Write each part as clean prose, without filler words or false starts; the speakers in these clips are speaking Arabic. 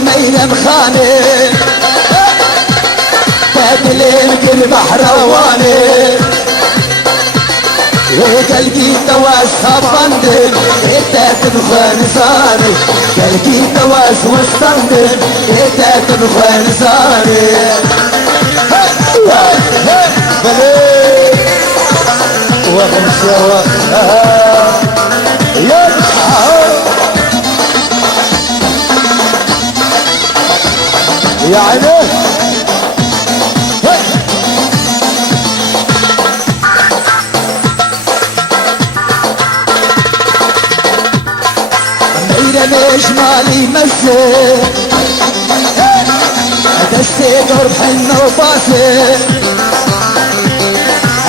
ميلم خاني تدلين كل بحرواني قلبي تواس خفندن إتاتن خانساني قلبي تواس وستندن إتاتن خانساني بلي وخمسة يعني ميرا مالي مسي دستي قرب حنة وباسي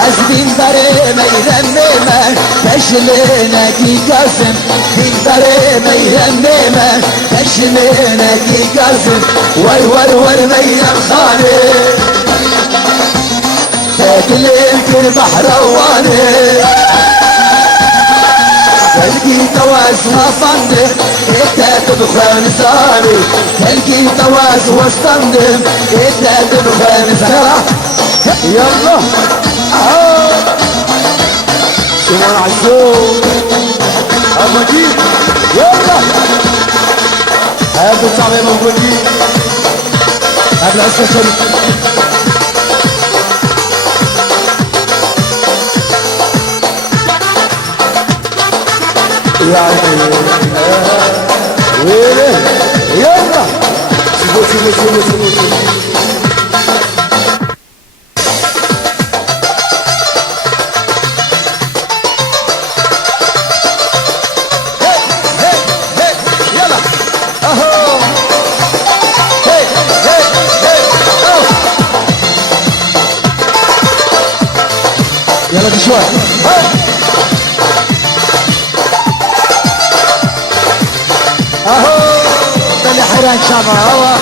أزبين بري ميرا ميمة تشلينا كي قاسم بين بري ميرا ميمة تشلينا كي قاسم ور ميرا خاني تاكلين كل بحرواني تلقي تواز وصندم إنت تبخان ساني تلقي تواز وصندم إنت تبخان ساني يلا سمان عزوز المجيد يلا هذا الصعب يا موجودين هذا العسكر شريف يعني ويلي يلا شوفوا يلا اهو يلا دي شوي اهو ده اللي حيران شعبها هوا